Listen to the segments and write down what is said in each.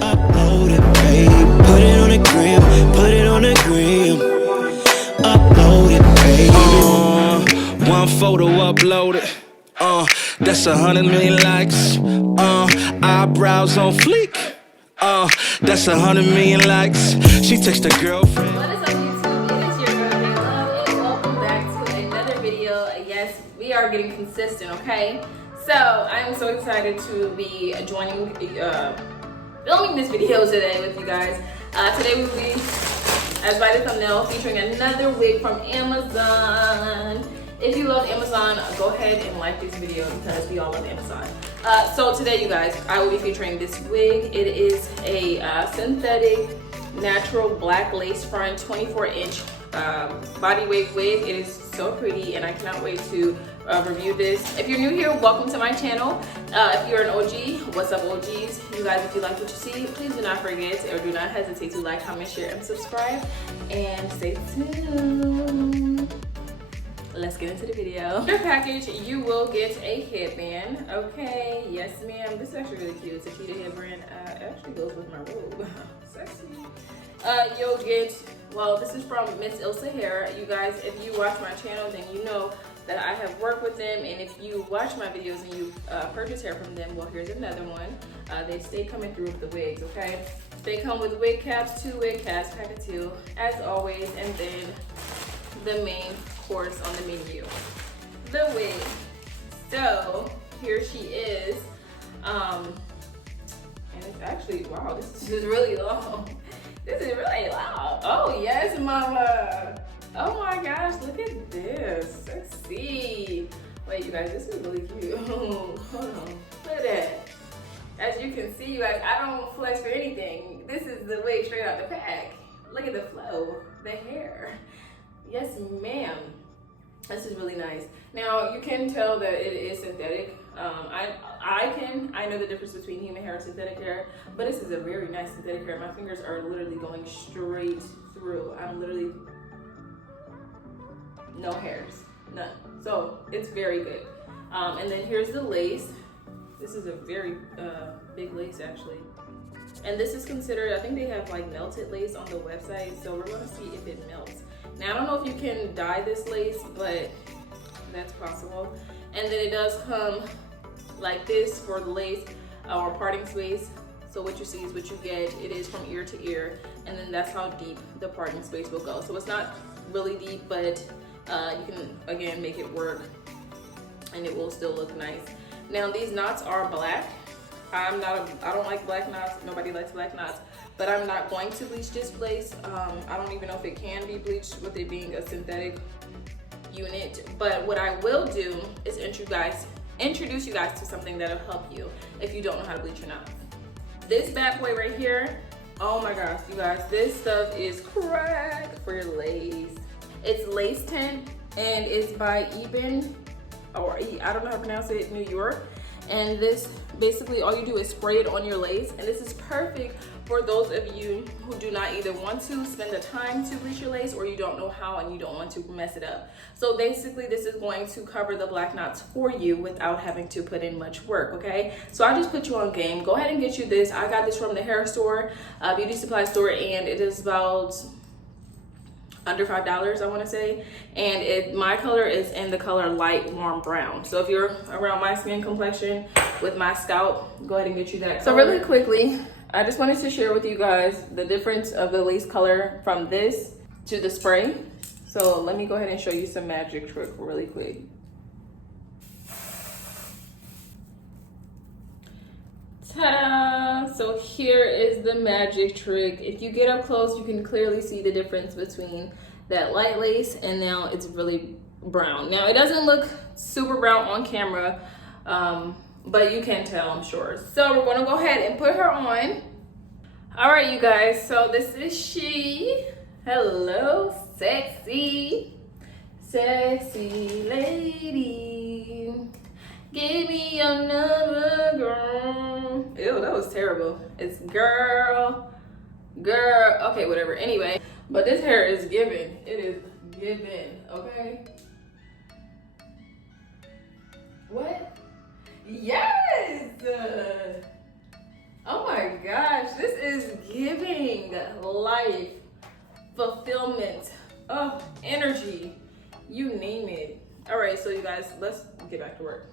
Upload it, babe. Put it on the gram. Put it on the gram. Upload it, baby. One photo uploaded. That's 100 million likes. Eyebrows on fleek. That's 100 million likes. She texts her girlfriend. What is up, YouTube? It is your girl Jeelovee, and welcome back to another video. Yes, we are getting consistent, okay? So I am so excited to be joining, filming this video today with you guys. Today we will be, as by the thumbnail, featuring another wig from Amazon. If you love Amazon, go ahead and like this video because we all love Amazon. So today, you guys, I will be featuring this wig. It is a synthetic, natural black lace front, 24-inch body wig. It is so pretty, and I cannot wait to review this. If you're new here, welcome to my channel. If you're an OG, what's up, OGs? You guys, if you like what you see, please do not forget or do not hesitate to like, comment, share, and subscribe. And stay tuned. Let's get into the video. Your package, you will get a headband. Okay, yes ma'am. This is actually really cute. It's a Cheetah headband. It actually goes with my robe. Sexy. You'll get, well, this is from Miss Ilsa Hair. You guys, if you watch my channel, then you know that I have worked with them. And if you watch my videos and you purchase hair from them, well, here's another one. They stay coming through with the wigs, okay? They come with wig caps, 2 wig caps, pack of 2, as always, and then the main course on the menu, the wig. So here she is, and it's actually, wow, this is really long. This is really long. Oh yes, mama. Oh my gosh, look at this. Let's see. Wait, you guys, this is really cute. Hold on, look at that. As you can see, you guys, I don't flex for anything. This is the wig straight out the pack. Look at the flow, the hair. Yes, ma'am. This is really nice. Now, you can tell that it is synthetic. I know the difference between human hair and synthetic hair, but this is a very nice synthetic hair. My fingers are literally going straight through. I'm literally, no hairs, none. So it's very good. And then here's the lace. This is a very big lace, actually. And this is considered, I think they have like melted lace on the website, so we're gonna see if it melts. Now, I don't know if you can dye this lace, but that's possible. And then it does come like this for the lace or parting space. So what you see is what you get. It is from ear to ear, and then that's how deep the parting space will go. So it's not really deep, but you can, again, make it work, and it will still look nice. Now, these knots are black. I don't like black knots. Nobody likes black knots. But I'm not going to bleach this lace. I don't even know if it can be bleached with it being a synthetic unit. But what I will do is introduce you guys to something that'll help you if you don't know how to bleach your knots. This bad boy right here, oh my gosh, you guys, this stuff is crack for your lace. It's lace tint, and it's by Eben, or I don't know how to pronounce it, New York. And this, basically all you do is spray it on your lace, and this is perfect for those of you who do not either want to spend the time to bleach your lace, or you don't know how and you don't want to mess it up. So basically this is going to cover the black knots for you without having to put in much work, okay? So I just put you on game. Go ahead and get you this. I got this from the hair store, beauty supply store, and it is about under $5, I want to say, and my color is in the color light warm brown. So if you're around my skin complexion with my scalp, go ahead and get you that color. So really quickly, I just wanted to share with you guys the difference of the lace color from this to the spray. So let me go ahead and show you some magic trick really quick. Ta-da! So here is the magic trick. If you get up close, you can clearly see the difference between that light lace and now it's really brown. Now it doesn't look super brown on camera, but you can tell, I'm sure. So we're gonna go ahead and put her on. All right, you guys, so this is she. Hello, sexy lady. Give me your number, girl. Ew, that was terrible. It's girl. Okay, whatever. Anyway, but this hair is giving. It is giving, okay? What? Yes! Oh my gosh, this giving life, fulfillment, energy, you name it. All right, so you guys, let's get back to work.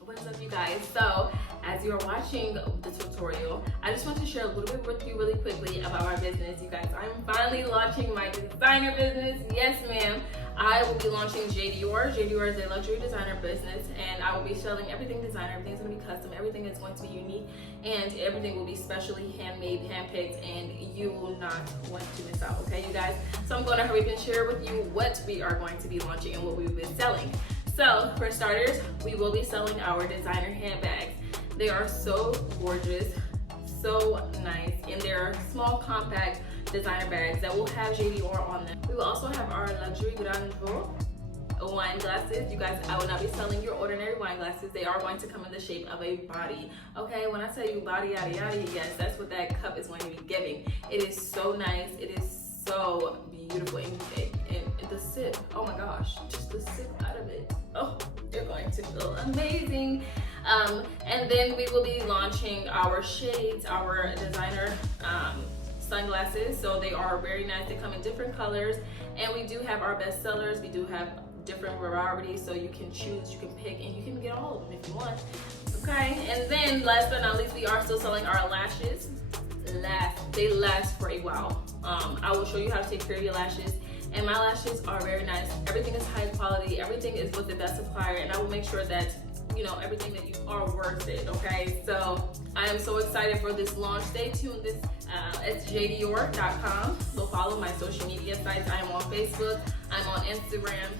What is up, you guys? So as you are watching the tutorial, I just want to share a little bit with you really quickly about our business. You guys, I'm finally launching my designer business. Yes, ma'am. I will be launching Jediore. Jediore is a luxury designer business, and I will be selling everything designer. Everything's going to be custom. Everything is going to be unique, and everything will be specially handmade, handpicked, and you will not want to miss out, okay, you guys? So I'm going to hurry up and share with you what we are going to be launching and what we will be selling. So for starters, we will be selling our designer handbags. They are so gorgeous, so nice, and they're small, compact designer bags that will have Jediore on them. We will also have our luxury Glueless wine glasses. You guys, I will not be selling your ordinary wine glasses. They are going to come in the shape of a body. Okay, when I tell you body, yada, yada, yes, that's what that cup is going to be giving. It is so nice. It is so beautiful. And the sip, oh my gosh, just the sip out of it. Oh, you're going to feel amazing. And then we will be launching our shades, our designer sunglasses. So they are very nice. They come in different colors, and we do have our best sellers. We do have different varieties, so you can choose, you can pick, and you can get all of them if you want. Okay, and then last but not least, we are still selling our lashes. They last for a while. I will show you how to take care of your lashes, and my lashes are very nice. Everything is high quality. Everything is with the best supplier, and I will make sure that you know everything that you are worth it. Okay, so I am so excited for this launch. Stay tuned. This it's Jediore.com. So follow my social media sites. I am on Facebook. I'm on Instagram.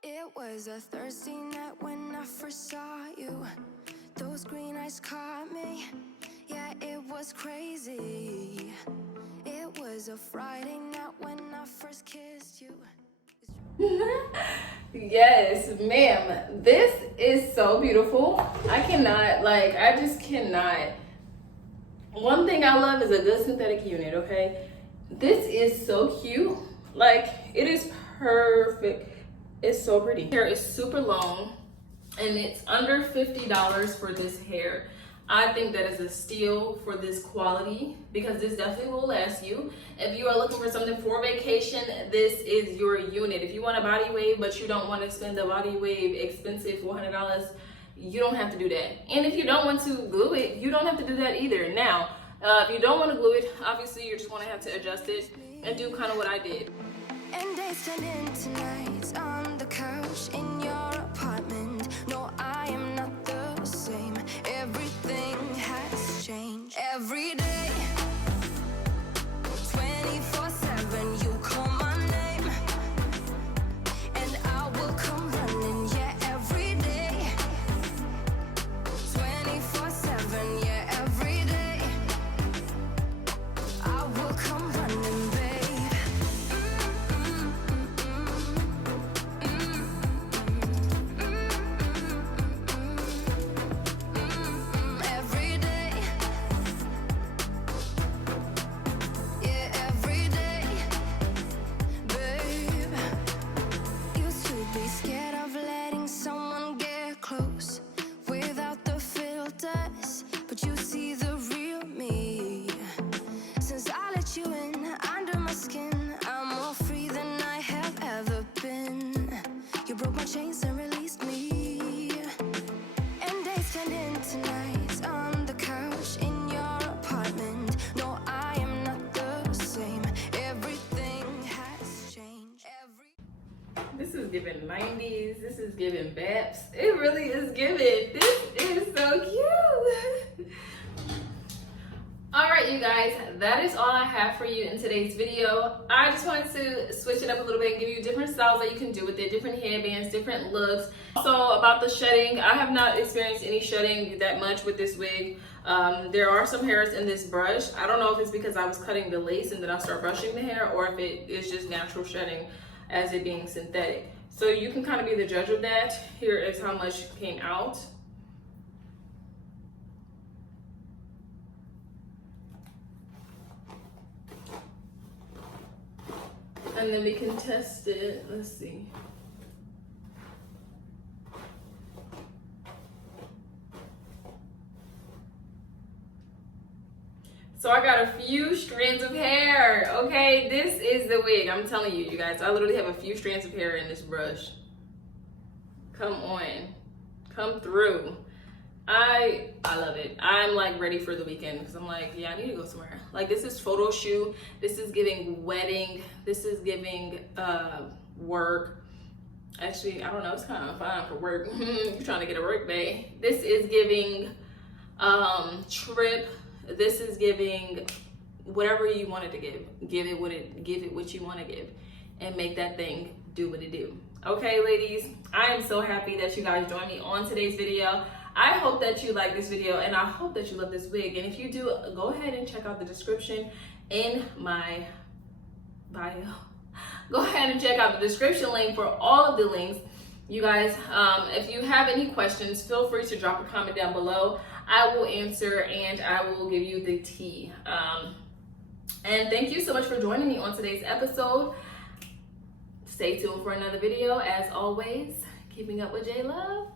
It was a Thursday night when I first saw you. Those green eyes caught me. Yeah, it was crazy. It was a Friday night when I first kissed you. Yes, ma'am. This is so beautiful. I just cannot. One thing I love is a good synthetic unit, okay? This is so cute. Like, it is perfect. It's so pretty. Hair is super long, and it's under $50 for this hair. I think that is a steal for this quality because this definitely will last you. If you are looking for something for vacation, this is your unit. If you want a body wave, but you don't want to spend the body wave expensive $400, you don't have to do that. And if you don't want to glue it, you don't have to do that either. Now, if you don't want to glue it, obviously you're just going to have to adjust it and do kind of what I did. And days turn into nights on the couch in your apartment. No, I am not the same. Everything has changed. Every day, 24/7, you call my name, and I will come running. Yeah, every day, 24/7. Yeah, every day, I will come running, babe. Spending tonight on the couch in your apartment. No, I am not the same. Everything has changed. This is giving 90s. This is giving Baps. It really is giving. This is so cute. All right, you guys, that is all I have for you in today's video. I just wanted to switch it up a little bit and give you different styles that you can do with it, different headbands, different looks. Also about the shedding, I have not experienced any shedding that much with this wig. There are some hairs in this brush. I don't know if it's because I was cutting the lace and then I start brushing the hair, or if it is just natural shedding as it being synthetic. So you can kind of be the judge of that. Here is how much came out. And then we can test it. Let's see. So I got a few strands of hair, okay? This is the wig, I'm telling you, you guys. I literally have a few strands of hair in this brush. Come on, come through. I love it. I'm like ready for the weekend because I'm like, yeah, I need to go somewhere. Like, this is photo shoot. This is giving wedding. This is giving work. Actually, I don't know. It's kind of fine for work. You're trying to get a work day. This is giving trip. This is giving whatever you wanted to give. Give it what you want to give, and make that thing do what it do. Okay, ladies. I am so happy that you guys joined me on today's video. I hope that you like this video, and I hope that you love this wig. And if you do, go ahead and check out the description in my bio. Go ahead and check out the description link for all of the links. You guys, if you have any questions, feel free to drop a comment down below. I will answer and I will give you the tea. And thank you so much for joining me on today's episode. Stay tuned for another video. As always, keeping up with J Love.